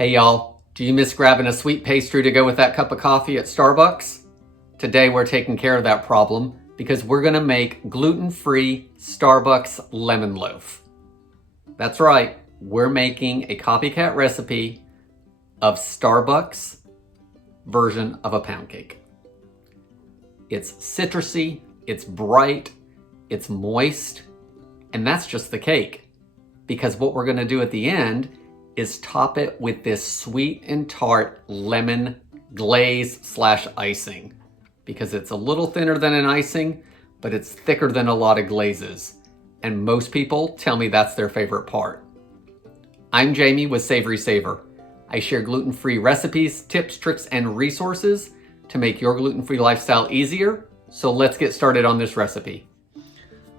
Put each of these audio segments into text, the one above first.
Hey y'all, do you miss grabbing a sweet pastry to go with that cup of coffee at Starbucks? Today we're taking care of that problem because we're gonna make gluten-free Starbucks lemon loaf. That's right, we're making a copycat recipe of Starbucks version of a pound cake. It's citrusy, it's bright, it's moist, and that's just the cake. Because what we're gonna do at the end is top it with this sweet and tart lemon glaze / icing. Because it's a little thinner than an icing, but it's thicker than a lot of glazes. And most people tell me that's their favorite part. I'm Jamie with SavorySaver. I share gluten-free recipes, tips, tricks, and resources to make your gluten-free lifestyle easier. So let's get started on this recipe.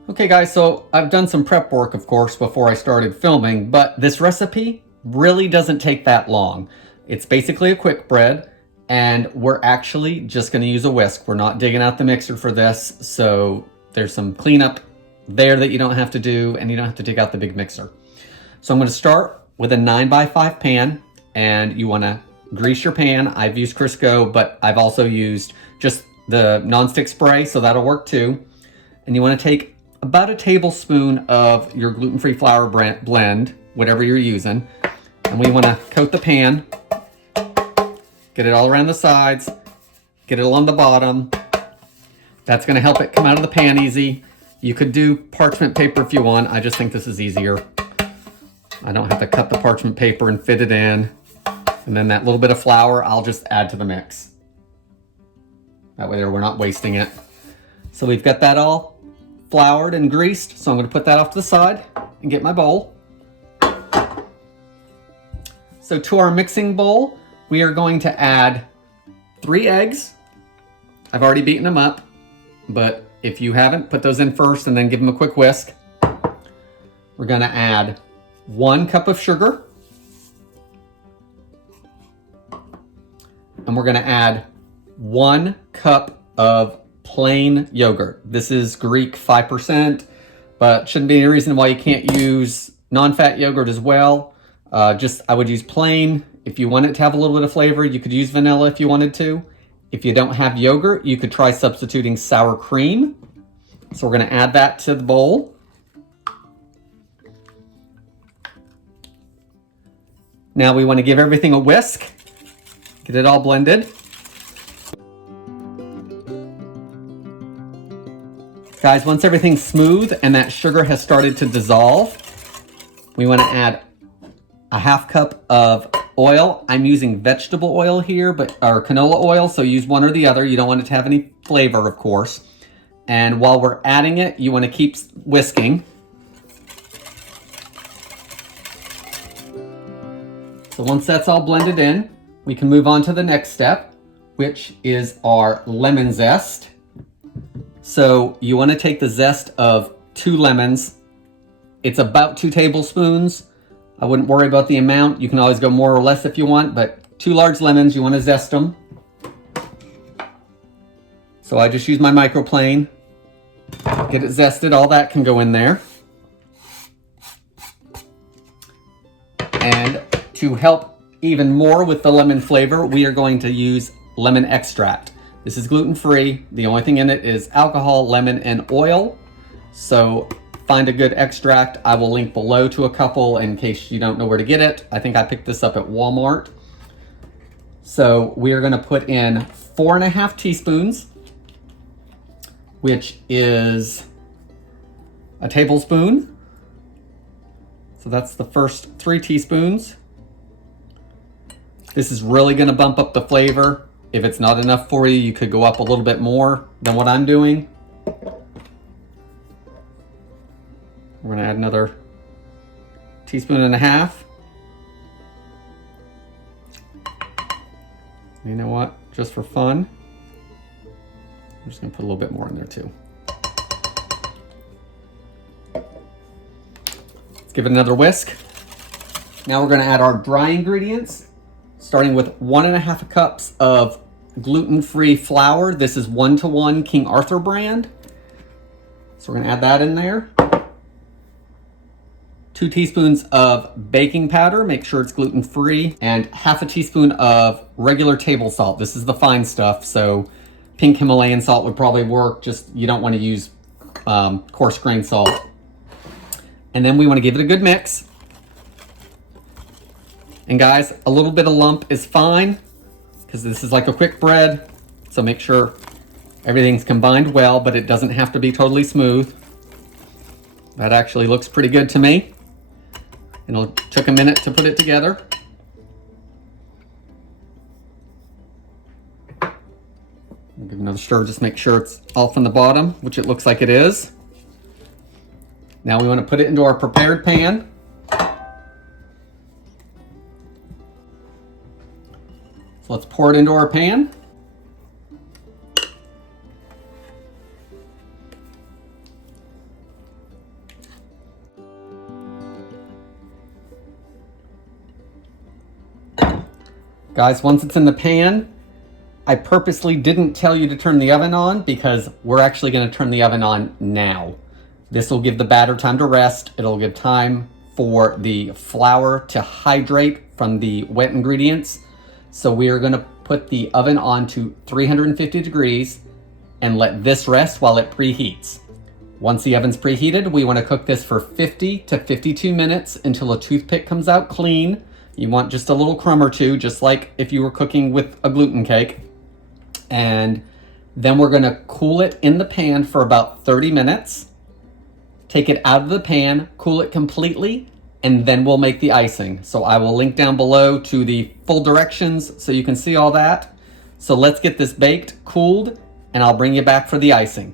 Okay guys, so I've done some prep work, of course, before I started filming, but this recipe really doesn't take that long. It's basically a quick bread, and we're actually just gonna use a whisk. We're not digging out the mixer for this, so there's some cleanup there that you don't have to do, and you don't have to dig out the big mixer. So I'm gonna start with a 9x5 pan, and you wanna grease your pan. I've used Crisco, but I've also used just the nonstick spray, so that'll work too. And you wanna take about a tablespoon of your gluten-free flour blend, whatever you're using. And we want to coat the pan, get it all around the sides, get it along the bottom. That's going to help it come out of the pan easy. You could do parchment paper if you want. I just think this is easier. I don't have to cut the parchment paper and fit it in. And then that little bit of flour, I'll just add to the mix. That way we're not wasting it. So we've got that all floured and greased. So I'm going to put that off to the side and get my bowl. So to our mixing bowl, we are going to add 3 eggs. I've already beaten them up, but if you haven't, put those in first and then give them a quick whisk. We're gonna add 1 cup of sugar. And we're gonna add 1 cup of plain yogurt. This is Greek 5%, but shouldn't be any reason why you can't use non-fat yogurt as well. I would use plain. If you want it to have a little bit of flavor, you could use vanilla if you wanted to. If you don't have yogurt, you could try substituting sour cream. So we're gonna add that to the bowl. Now we wanna give everything a whisk. Get it all blended. Guys, once everything's smooth and that sugar has started to dissolve, we wanna add a 1/2 cup of oil. I'm using vegetable oil here, or canola oil, so use one or the other. You don't want it to have any flavor, of course. And while we're adding it, you want to keep whisking. So once that's all blended in, we can move on to the next step, which is our lemon zest. So you want to take the zest of 2 lemons. It's about 2 tablespoons. I wouldn't worry about the amount. You can always go more or less if you want, but 2 large lemons, you want to zest them. So I just use my microplane. Get it zested, all that can go in there. And to help even more with the lemon flavor, we are going to use lemon extract. This is gluten-free. The only thing in it is alcohol, lemon, and oil. So find a good extract. I will link below to a couple in case you don't know where to get it. I think I picked this up at Walmart. So we are going to put in 4.5 teaspoons, which is a tablespoon. So that's the first 3 teaspoons. This is really going to bump up the flavor. If it's not enough for you, you could go up a little bit more than what I'm doing. We're gonna add another 1.5 teaspoons. You know what? Just for fun, I'm just gonna put a little bit more in there too. Let's give it another whisk. Now we're gonna add our dry ingredients, starting with 1.5 cups of gluten-free flour. This is 1-to-1 King Arthur brand. So we're gonna add that in there. 2 teaspoons of baking powder, make sure it's gluten-free, and half a teaspoon of regular table salt. This is the fine stuff, so pink Himalayan salt would probably work, just you don't want to use coarse grain salt. And then we want to give it a good mix. And guys, a little bit of lump is fine, because this is like a quick bread, so make sure everything's combined well, but it doesn't have to be totally smooth. That actually looks pretty good to me. And it took a minute to put it together. I'll give another stir, just make sure it's all from the bottom, which it looks like it is. Now we want to put it into our prepared pan. So let's pour it into our pan. Guys, once it's in the pan, I purposely didn't tell you to turn the oven on because we're actually going to turn the oven on now. This will give the batter time to rest. It'll give time for the flour to hydrate from the wet ingredients. So we are going to put the oven on to 350 degrees and let this rest while it preheats. Once the oven's preheated, we want to cook this for 50 to 52 minutes until a toothpick comes out clean. You want just a little crumb or two, just like if you were cooking with a gluten cake. And then we're going to cool it in the pan for about 30 minutes. Take it out of the pan, cool it completely, and then we'll make the icing. So I will link down below to the full directions so you can see all that. So let's get this baked, cooled, and I'll bring you back for the icing.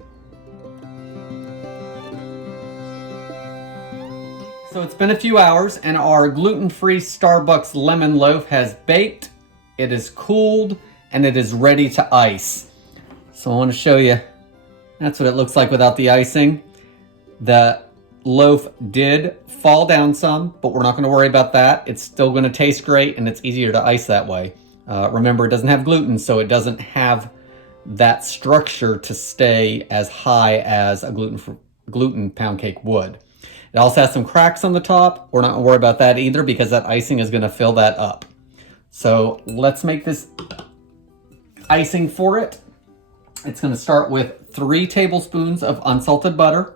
So it's been a few hours and our gluten-free Starbucks lemon loaf has baked, it is cooled, and it is ready to ice. So I want to show you, that's what it looks like without the icing. The loaf did fall down some, but we're not going to worry about that. It's still going to taste great and it's easier to ice that way. Remember, it doesn't have gluten, so it doesn't have that structure to stay as high as a gluten pound cake would. It also has some cracks on the top. We're not going to worry about that either because that icing is going to fill that up. So let's make this icing for it. It's going to start with 3 tablespoons of unsalted butter.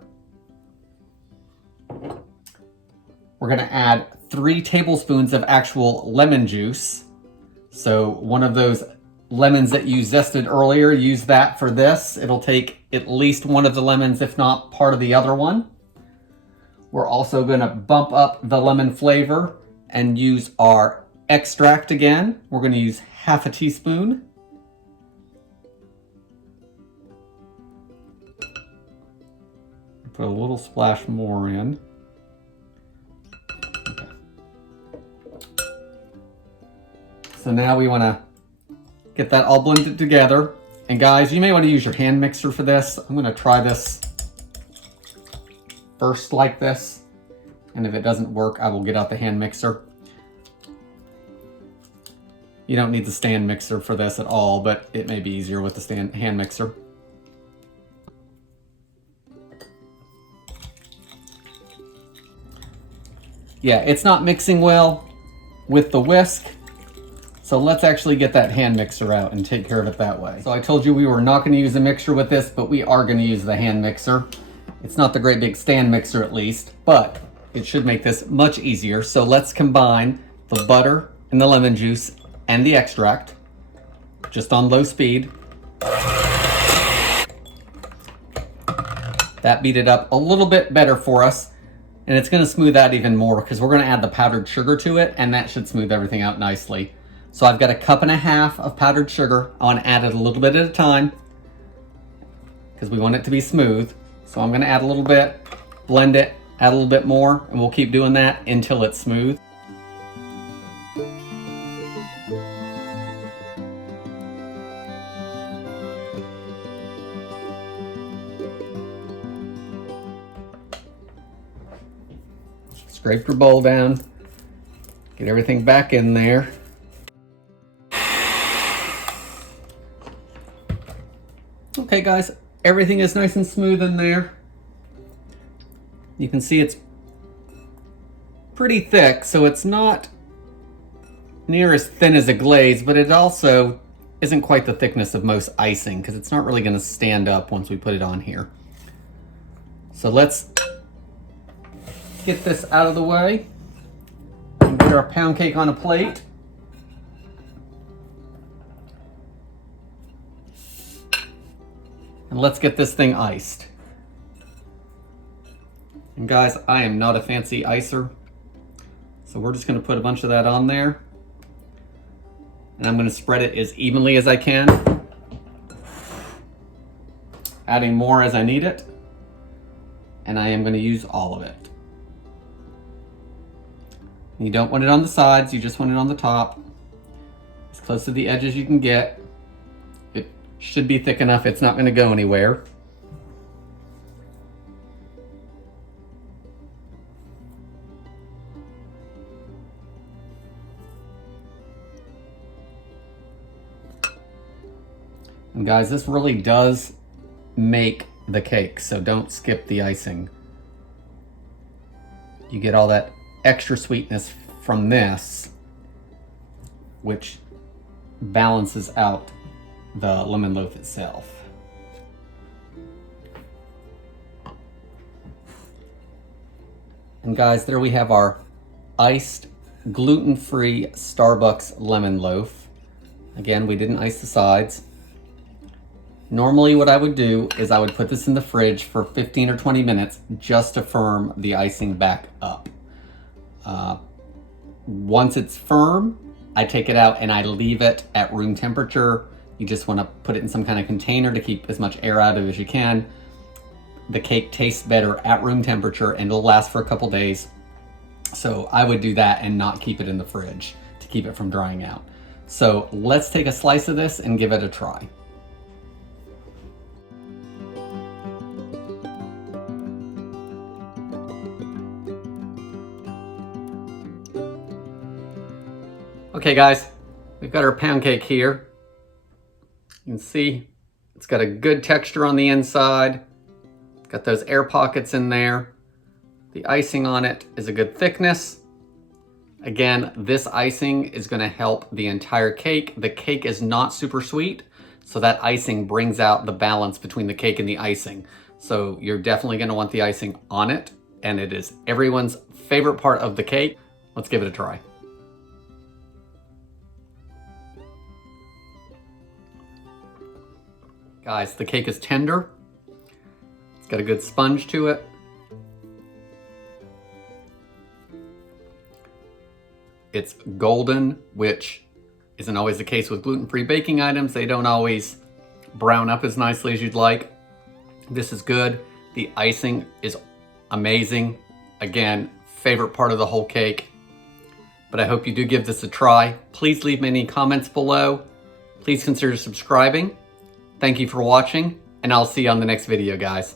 We're going to add 3 tablespoons of actual lemon juice. So one of those lemons that you zested earlier, use that for this. It'll take at least one of the lemons, if not part of the other one. We're also going to bump up the lemon flavor and use our extract again. We're going to use half a teaspoon. Put a little splash more in. Okay. So now we want to get that all blended together. And guys, you may want to use your hand mixer for this. I'm going to try this first like this. And if it doesn't work, I will get out the hand mixer. You don't need the stand mixer for this at all, but it may be easier with the hand mixer. Yeah, it's not mixing well with the whisk. So let's actually get that hand mixer out and take care of it that way. So I told you we were not going to use a mixer with this, but we are going to use the hand mixer. It's not the great big stand mixer at least, but it should make this much easier. So let's combine the butter and the lemon juice and the extract just on low speed. That beat it up a little bit better for us. And it's going to smooth out even more because we're going to add the powdered sugar to it, and that should smooth everything out nicely. So I've got 1.5 cups of powdered sugar. I want to add it a little bit at a time because we want it to be smooth. So I'm going to add a little bit, blend it, add a little bit more, and we'll keep doing that until it's smooth. Scrape your bowl down, get everything back in there. Okay guys, everything is nice and smooth in there. You can see it's pretty thick, so it's not near as thin as a glaze, but it also isn't quite the thickness of most icing because it's not really going to stand up once we put it on here. So let's get this out of the way and get our pound cake on a plate. And let's get this thing iced. And guys, I am not a fancy icer, so we're just going to put a bunch of that on there. And I'm going to spread it as evenly as I can, adding more as I need it. And I am going to use all of it. You don't want it on the sides, you just want it on the top, as close to the edge as you can get. It should be thick enough, it's not going to go anywhere. And guys, this really does make the cake, so don't skip the icing. You get all that extra sweetness from this, which balances out the lemon loaf itself. And guys, there we have our iced gluten-free Starbucks lemon loaf. Again, we didn't ice the sides. Normally what I would do is I would put this in the fridge for 15 or 20 minutes just to firm the icing back up. Once it's firm, I take it out and I leave it at room temperature. You just want to put it in some kind of container to keep as much air out of it as you can. The cake tastes better at room temperature and it'll last for a couple days. So I would do that and not keep it in the fridge to keep it from drying out. So let's take a slice of this and give it a try. Okay guys, we've got our pound cake here. You can see it's got a good texture on the inside. It's got those air pockets in there. The icing on it is a good thickness. Again, this icing is going to help the entire cake. The cake is not super sweet, so that icing brings out the balance between the cake and the icing. So you're definitely going to want the icing on it, and it is everyone's favorite part of the cake. Let's give it a try. Guys, the cake is tender. It's got a good sponge to it. It's golden, which isn't always the case with gluten-free baking items. They don't always brown up as nicely as you'd like. This is good. The icing is amazing. Again, favorite part of the whole cake. But I hope you do give this a try. Please leave me any comments below. Please consider subscribing. Thank you for watching, and I'll see you on the next video, guys.